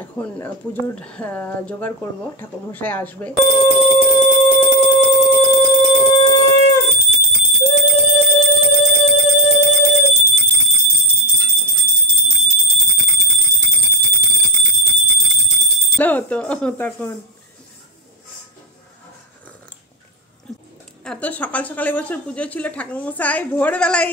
এখন পুজোর জোগাড় করব, ঠাকুরমশাই আসবে। তো তখন এত সকাল সকাল এবছর পুজো ছিল, ঠাকুরমশাই ভোরবেলায়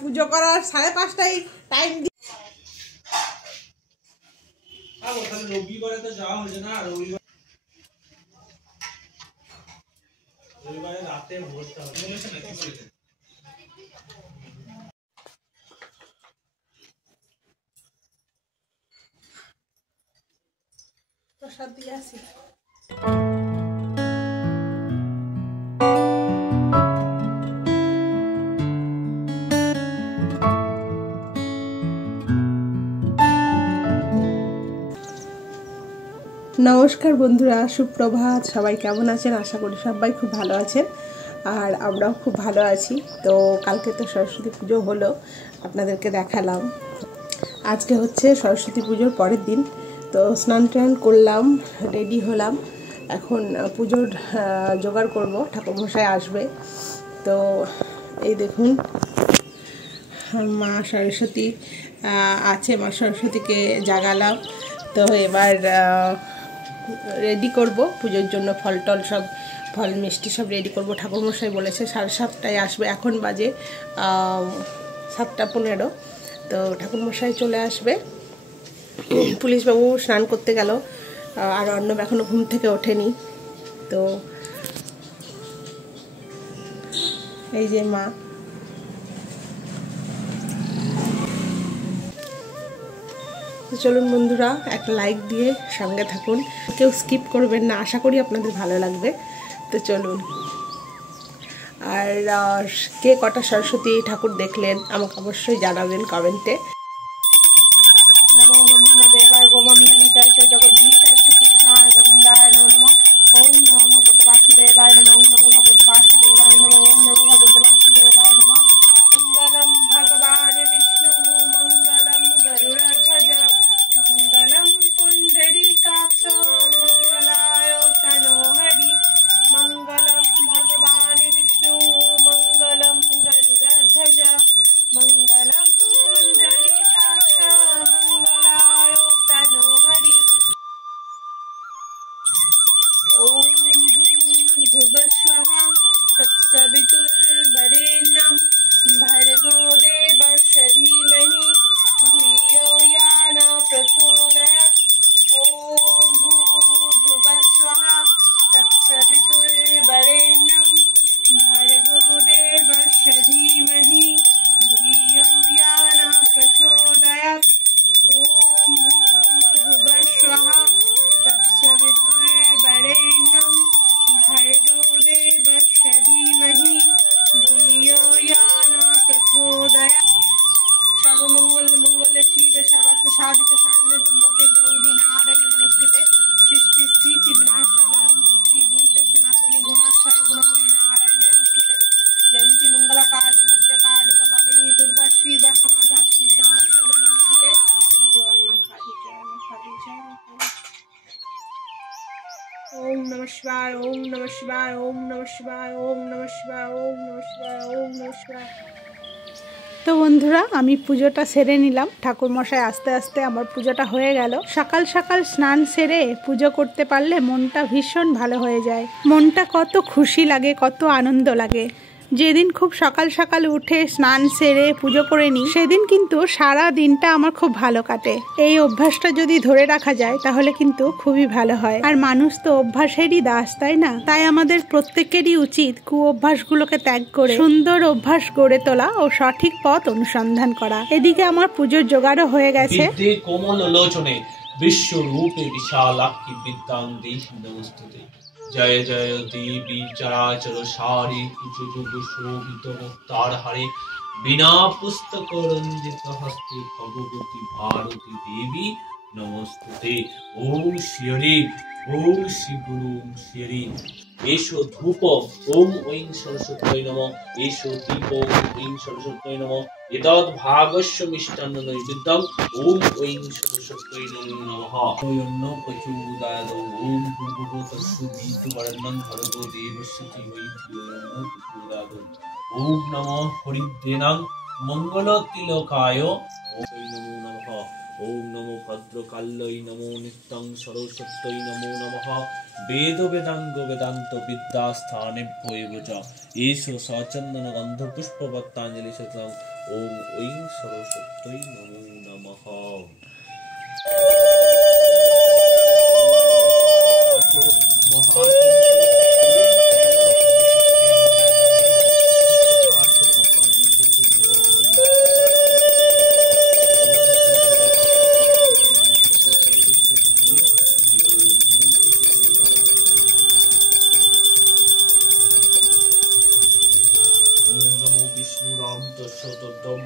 পুজো করার 5:30টায় টাইম রবিবারে তো যাওয়া হয়েছে না, রবিবারে রাতে ভোরটা হয়েছে নাকি প্রসাদ দিয়ে আসি। নমস্কার বন্ধুরা, সুপ্রভাত। সবাই কেমন আছেন? আশা করি সবাই খুব ভালো আছেন, আর আমরাও খুব ভালো আছি। তো কালকে তো সরস্বতী পুজো হলো, আপনাদেরকে দেখালাম। আজকে হচ্ছে সরস্বতী পুজোর পরের দিন। তো স্নান টান করলাম, রেডি হলাম, এখন পুজোর জোগাড় করব, ঠাকুরমশাই আসবে। তো এই দেখুন মা সরস্বতী আছে, মা সরস্বতীকে জাগালাম। তো এবার রেডি করব পুজোর জন্য, ফল টল সব, ফল মিষ্টি সব রেডি করব। ঠাকুরমশাই বলেছে 7:30টায় আসবে, এখন বাজে 7:15। তো ঠাকুরমশাই চলে আসবে। পুলিশবাবু স্নান করতে গেল, আর অর্ণব এখনও ঘুম থেকে ওঠেনি। তো এই যে মা, চলুন বন্ধুরা, একটা লাইক দিয়ে সঙ্গে থাকুন, কেউ স্কিপ করবেন না, আশা করি আপনাদের ভালো লাগবে। তো চলুন। আর কে কটা সরস্বতী ঠাকুর দেখলেন আমাকে অবশ্যই জানাবেন কমেন্টে। গোবিন্দায় নমঃ। ওম নমঃ ভগবতে বাসুদেবায় নমঃ। ওম নমঃ ভগবতে বাসুদেবায় নমঃ। ওম নমঃ ভগবতে বাসুদেবায় নমঃ। মঙ্গলম ভগবান বিষ্ণু মঙ্গলম গরুড়ধ্বজ মঙ্গলম পুণ্ডরীকাক্ষ মঙ্গলায় তনো হরি। মঙ্গলম ভগবান বিষ্ণু মঙ্গলম গরুড়ধ্বজ মঙ্গলম পুণ্ডরীকাক্ষ মঙ্গলায় তনো হরি। ওম ভূর্ভুবস্বঃ তৎসবিতুর্বরেণ্যং ভর্গো দেবস্য ধীমহি ধিयो यो न प्रचोदयात्। ओम भूर्भुवस्वः तत्सवितुर्वरेण्यं भर्गो देवस्य धीमहि धियो यो न प्रचोदयात्। ओम भूर्भुवस्वः तत्सवितुर्वरेण्यं भर्गो देवस्य धीमहि धियो यो न प्रचोदयात्। सर्वमंगल मंगल शिव सर्वार्थ साधिके शरण्ये त्र्यंबके गौरी नारायणी नमोस्तुते। सृष्टि स्थिति विनाशानां शक्तिभूते सनातनी गुणाश्रय गुणमयी नारायणी नमोस्तुते। जयंती मंगला काली भद्रकाली कपालिनी दुर्गा शिव क्षमा धात्री सर्वदा नमोस्तुते। जय मां काली, जय मां काली, जय मां काली। ओम नमः शिवाय, ओम नमः शिवाय, ओम नमः शिवाय, ओम नमः शिवाय, ओम नमः शिवाय, ओम नमः शिवाय। তো বন্ধুরা, আমি পুজোটা সেরে নিলাম। ঠাকুরমশাই আস্তে আস্তে আমার পুজোটা হয়ে গেল। সকাল সকাল স্নান সেরে পুজো করতে পারলে মনটা ভীষণ ভালো হয়ে যায়, মনটা কত খুশি লাগে, কত আনন্দ লাগে। যেদিন খুব সকাল সকাল উঠে স্নান সেরে পুজো করে নিই, সেদিন কিন্তু সারা দিনটা আমার খুব ভালো কাটে। এই অভ্যাসটা যদি ধরে রাখা যায় তাহলে কিন্তু খুবই ভালো হয়। আর মানুষ তো অভ্যাসেরই দাস, তাই না? তাই আমাদের প্রত্যেকেরই উচিত কুঅভ্যাসগুলোকে ত্যাগ করে সুন্দর অভ্যাস গড়ে তোলা ও সঠিক পথ অনুসন্ধান করা। এদিকে আমার পুজোর জোগাড়ও হয়ে গেছে। কোমল লোচনে বিশ্বরূপে বিশালাক্ষী বিদ্যাং দেহি নমস্তুতে। জয় জয় দেবী চরাচর সারি কুচযুগ শোভিত মুক্তার হারে বিনা পুস্তক রঞ্জিত হস্তে ভগবতী ভারতী দেবী নমস্তুতে। ওম শ্রী ওম শ্রী গুরু শ্রী। এষো ধূপ ওম ঐং সরস্বত্যৈ নমঃ। এষো দীপ ঐং সরস্বত্যৈ নমঃ। এতদ্ ভাগস্য মিষ্টান্ন নৈবেদ্যং ওম ঐং সরস্বত্যৈ নমঃ। অন্য প্রচোদয়াৎ ওম ভূর্ভুবস্সুঃ তৎসবিতুর্বরেণ্যং ভর্গো দেবস্য ধীমহি ধিয়ো yo ন প্রচোদয়াৎ। ওম নমঃ হরিদ্রেণাং মঙ্গলতিলকায় ওম নমো নমঃ। ওম নমো ভদ্রকাল্যৈ নমো নিত্যং সরস্বত্যৈ নমো নমঃ। বেদ বেদাঙ্গ বেদান্ত বিদ্যাস্থানেভ্যো এব চ এষো সচন্দন গন্ধ পুষ্প পত্রাঞ্জলি শতং ওম ঐং সরস্বত্যৈ নমো নমঃ।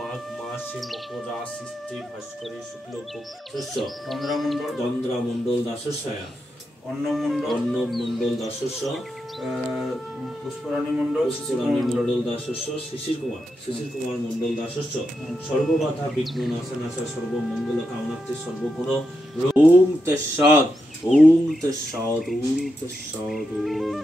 মাঘ মাসে মকর রাশিতে ভাস্করে শুক্লপক্ষ চন্দ্রমণ্ডল দাসস্য অন্নমণ্ডল দাসস্য পুষ্পরাণী মণ্ডল দাসস্য শিশির কুমার মণ্ডল দাসস্য সর্ববাধা বিঘ্ন নাশনাশা সর্বমঙ্গল কামনার্থে সর্বগুণ। ওম তৎসৎ ওম তৎসৎ ওম তৎসৎ ওম।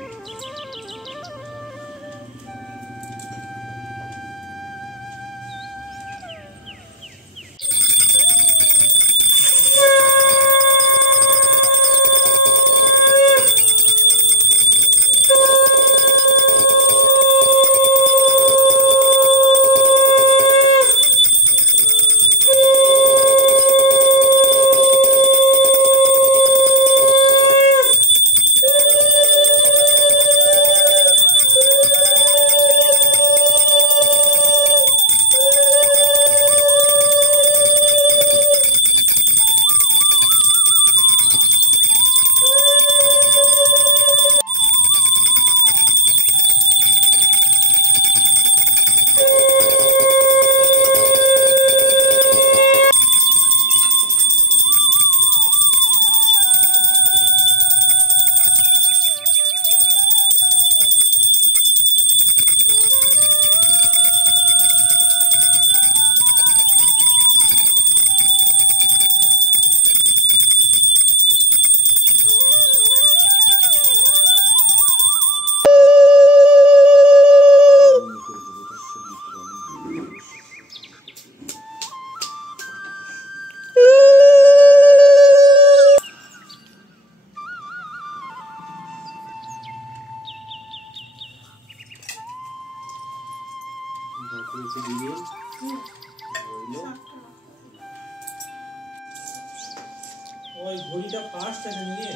ওই ঘড়িটা ফাস্ট আছে নাকি?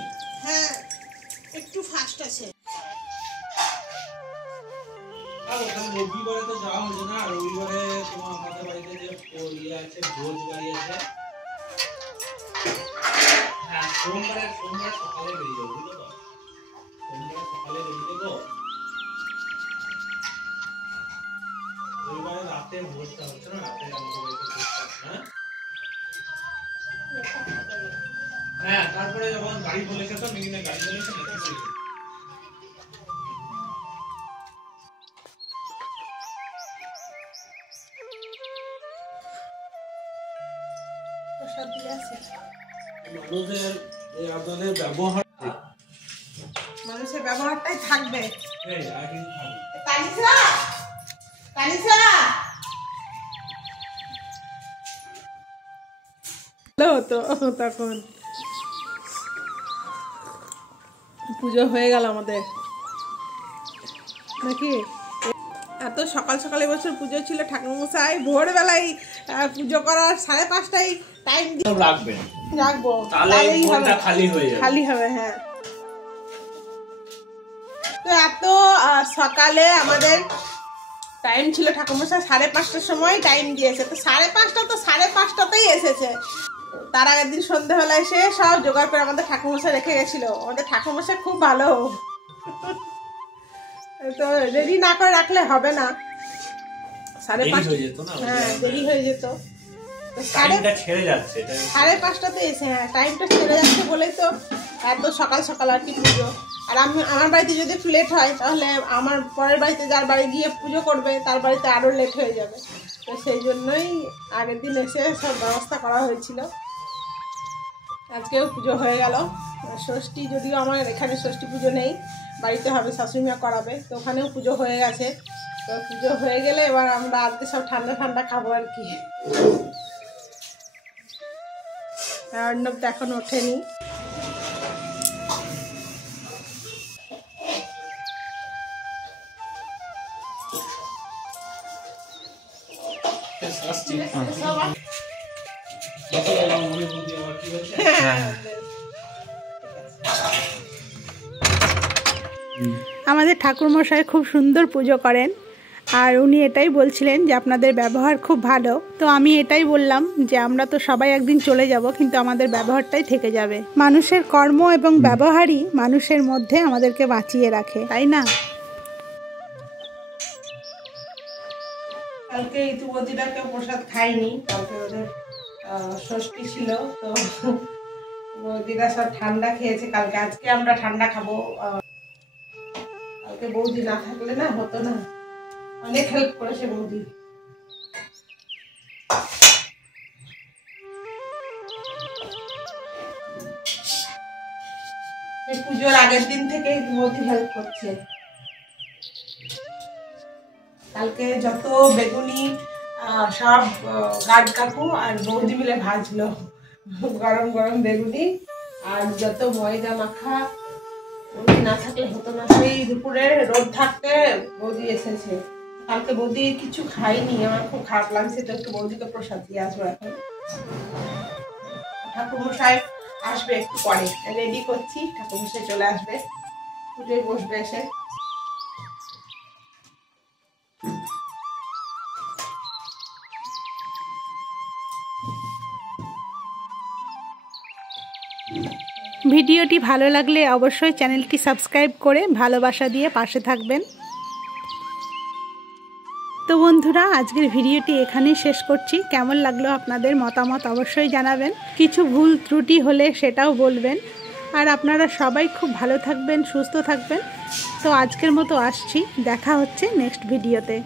হ্যাঁ একটু ফাস্ট আছে। আর ওখানে রবিবারে তো যাওয়া হচ্ছে না। রবিবারে তোমার আমাদের বাড়িতে যে ইয়ে আছে, ভোজ গাড়ি আছে। হ্যাঁ সোমবারে সকালে বেরিয়ে যাবো, বুঝলো তো? সোমবারে সকালে বেরিয়ে যাবো। রবিবারে রাতে ভোজটা হচ্ছে না, রাতে আমাদের বাড়িতে ভোজটা আছে। হ্যাঁ তারপরে যখন গাড়ি বলেছে তো মিলিনে গাড়ি বলেছে নাকি মানুষের ব্যবহারটাই থাকবে। তো তখন পুজো হয়ে গেল আমাদের নাকি? এত সকাল সকাল এবছর পুজো ছিল। ঠাকুরমশাই ভোরবেলায় পুজো করার 5:30টায় টাইম রাখবো, খালি হবে। হ্যাঁ তো এত সকালে আমাদের টাইম ছিল, ঠাকুরমশাই 5:30টার সময় টাইম দিয়েছে। তো 5:30 তো 5:30টাতেই এসেছে। তার আগের দিন সন্ধ্যেবেলা এসে সব জোগাড় করে আমাদের ঠাকুরমশাই রেখে গেছিল। আমাদের ঠাকুরমশাই খুব ভালো, তো রেডি না করে রাখলে হবে না। 5:30 হ্যাঁ দেরি হয়ে যেত। ছেড়ে যাচ্ছে, 5:30টাতে এসে, হ্যাঁ টাইমটা ছেড়ে যাচ্ছে বলেই তো এত সকাল সকাল আর কি পুজো। আর আমার বাড়িতে যদি একটু লেট হয় তাহলে আমার পরের বাড়িতে যার বাড়ি গিয়ে পুজো করবে তার বাড়িতে আরও লেট হয়ে যাবে। তো সেই জন্যই আগের দিন এসে সব ব্যবস্থা করা হয়েছিল। আজকেও পুজো হয়ে গেল। ষষ্ঠী, যদিও আমার এখানে ষষ্ঠী পুজো নেই, বাড়িতে হবে, শাশুড়িমা করাবে, তো ওখানেও পুজো হয়ে গেছে। তো পুজো হয়ে গেলে এবার আমরা আজকে সব ঠান্ডা ঠান্ডা খাবো আর কি। অর্ণব তো এখন ওঠেনি। আমাদের ঠাকুরমশাই খুব সুন্দর পুজো করেন, আর উনি এটাই বলছিলেন যে আপনাদের ব্যবহার খুব ভালো। তো আমি এটাই বললাম যে আমরা তো সবাই একদিন চলে যাব, কিন্তু আমাদের ব্যবহারটাই থেকে যাবে। মানুষের কর্ম এবং ব্যবহারই মানুষের মধ্যে আমাদেরকে বাঁচিয়ে রাখে, তাই না? কালকে ইতুবদিদাকে প্রসাদ খাইনি, কালকে ওদের ষষ্ঠী ছিল, তো বৌদিরা সব ঠান্ডা খেয়েছে কালকে। আজকে আমরা ঠান্ডা খাবো। কালকে বৌদি না থাকলে না হতো না, অনেক হেল্প করেছে বৌদি। পুজোর আগের দিন থেকে বৌদি হেল্প করছে। কালকে যত বেগুনি সব গার্ড কাকু আর বৌদি মিলে ভাজলো, গরম গরম বেগুনি আর যত ময়দা মাখা। বৌদি না থাকলে হতো না। সেই দুপুরে রোদ থাকতে বৌদি এসেছে। কালকে বৌদি কিছু খাইনি, আমার খুব খারাপ লাগছে। তো একটু বৌদিকে প্রসাদ দিয়ে আসবো এখন। ঠাকুরমশাই আসবে একটু পরে, রেডি করছি, ঠাকুরমশাই চলে আসবে, পুজোয় বসবে এসে। ভিডিওটি ভালো লাগলে অবশ্যই চ্যানেলটি সাবস্ক্রাইব করে ভালোবাসা দিয়ে পাশে থাকবেন। তো বন্ধুরা, আজকের ভিডিওটি এখানেই শেষ করছি। কেমন লাগলো আপনাদের মতামত অবশ্যই জানাবেন। কিছু ভুল ত্রুটি হলে সেটাও বলবেন। আর আপনারা সবাই খুব ভালো থাকবেন, সুস্থ থাকবেন। তো আজকের মতো আসছি, দেখা হচ্ছে নেক্সট ভিডিওতে।